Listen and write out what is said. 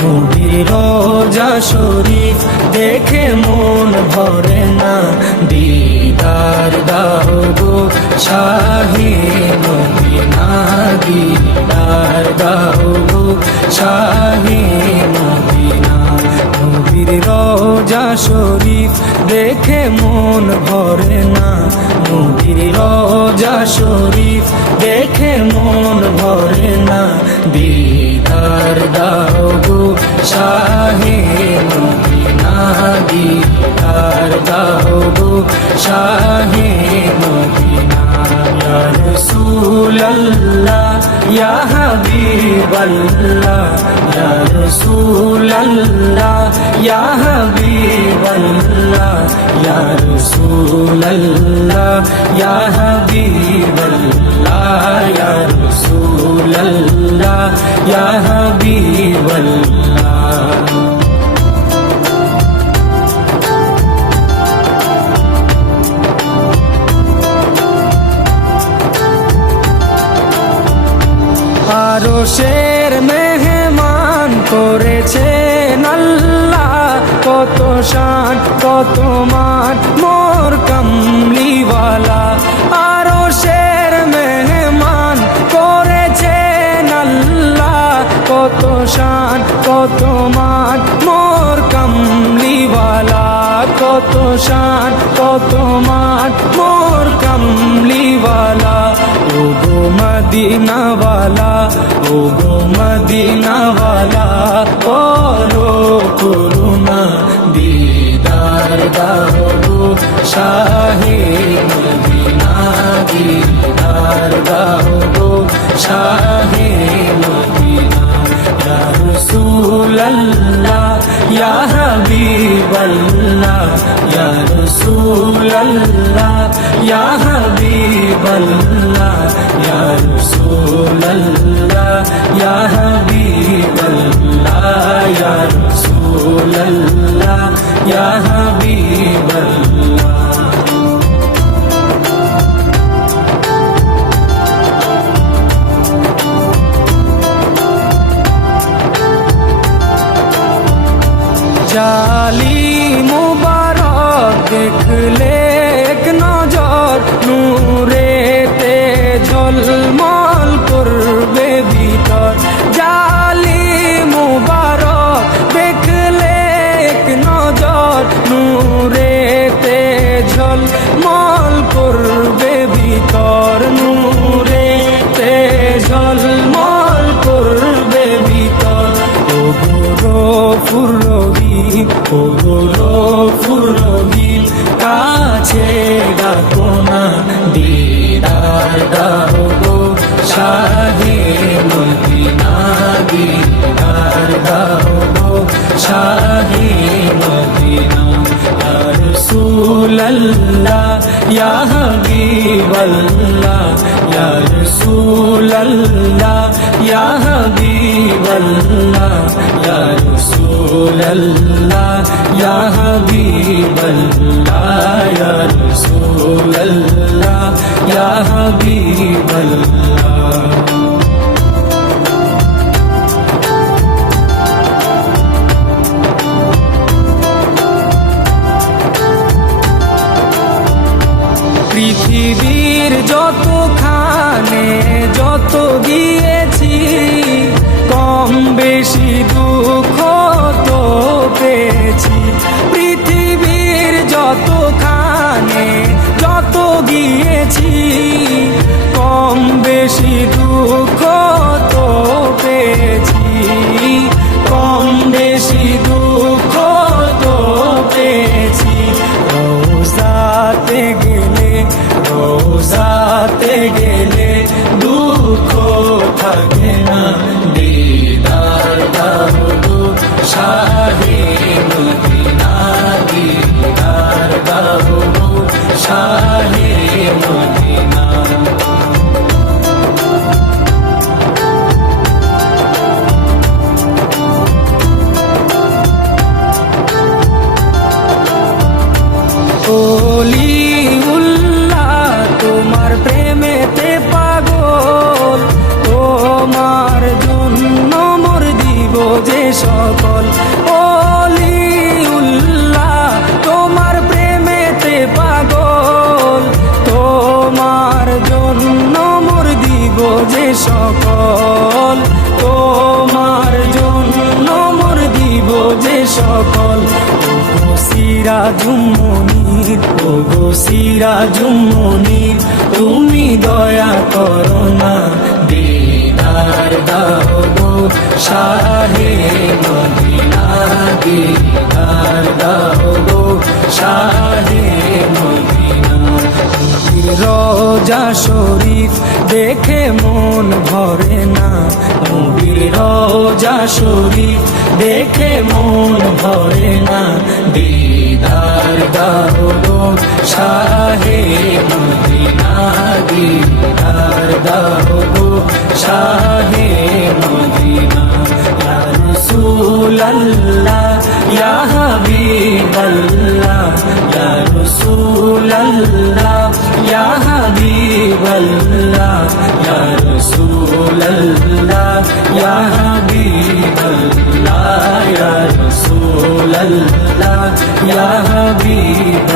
নবীর রোজা শরীফ দেখে মন ভরে না, দিদার দাও গো শাহে মদিনা, দিদার দাও গো শাহে মদিনা। নবীর রোজা শরীফ দেখে মন ভরে না, নবীর রোজা শরীফ দেখে মন ভরে না, দিদার দাও গো শাহে মদিনা, দিদার দাও গো শাহে মদিনা। ইয়া রাসূলুল্লাহ ইয়া হাবিবাল্লাহ, ইয়া রাসূলুল্লাহ ইয়া হাবিবাল্লাহ, ইয়া রাসূলুল্লাহ ইয়া হাবিবাল্লাহ, ইয়া রাসূলুল্লাহ ইয়া হাবিবাল্লাহ। আরশের মেহমান করেছেন আল্লাহ, কত শান কত মান মোর কামলিওয়ালা। আরশের মেহমান করেছেন আল্লাহ, কত শান কত মান মোর কামলিওয়ালা, কত শান কত মান মোর কামলিওয়ালা। ও গো মদিনাওয়ালা, ও গো মদিনাওয়ালা, করো করুণা, দিদার দাও গো শাহে মদিনা, দিদার দাও গো শাহে মদিনা। ইয়া রাসূলুল্লাহ ইয়া হাবিবাল্লাহ, ইয়া রাসূলুল্লাহ ইয়া হাবিবাল্লাহ, ইয়া রাসূলুল্লাহ ইয়া হাবিবাল্লাহ, ইয়া রাসূলুল্লাহ ইয়া হাবিবাল্লাহ। জালি মুবারক দেখলে এক নজর, নূরেতে ঝলমল করবে ভিতর। জালি মুবারক দেখলে এক নজর, নূরেতে ঝলমল করবে ভিতর, নূরেতে ঝলমল করবে ভিতর। ও গফুর রহিম, ও গফুর রহিম, কাছে ডাকো না, দিদার দাও গো শাহে মদিনা, দিদার দাও গো শাহে মদিনা। ইয়া রাসূলুল্লাহ ইয়া হাবিবাল্লাহ, ইয়া রাসূলুল্লাহ ইয়া হাবিবাল্লাহ, ইয়া রাসূলুল্লাহ ইয়া হাবিবাল্লাহ, ইয়া রাসূলুল্লাহ ইয়া হাবিবাল্লাহ। পৃথিবীর যতখানে যত গিয়েছি, কম বেশি দুঃখ তো পেয়েছি। পৃথিবীর যতখানে যত গিয়েছি, কম বেশি দুঃখ তো পেয়েছি, কম বেশি দুঃখ তো পেয়েছি। রোজাতে গেলে, রোজাতে গেলে দুঃখ থাকে না, দিদার দাও গো শাহে মদিনা, দিদার দাও গো শাহে মদিনা। ওলিউল্লাহ তোমার প্রেমেতে পাগল, তোমার জন্য মোর দিব যে সব সিরাজুম মুনির, ওগো সিরাজুম মুনির, তুমি দয়া করো না, দিদার দাও গো শাহে মদিনা, দিদার দাও গো শাহে মদিনা। রোজা শরীফ দেখে মন ভরে না, নবীর রোজা শরীফ দেখে মন ভরে না, দিদার দাও গো শাহে মদিনা, দিদার দাও গো শাহে মদিনা। ইয়া রাসূলুল্লাহ ইয়া হাবিবাল্লাহ, ইয়া রাসূলুল্লাহ ইয়া হাবিবাল্লাহ, ইয়া রাসূলুল্লাহ ইয়া হাবিবাল্লাহ, ইয়া রাসূলুল্লাহ ইয়া হাবিবাল্লাহ।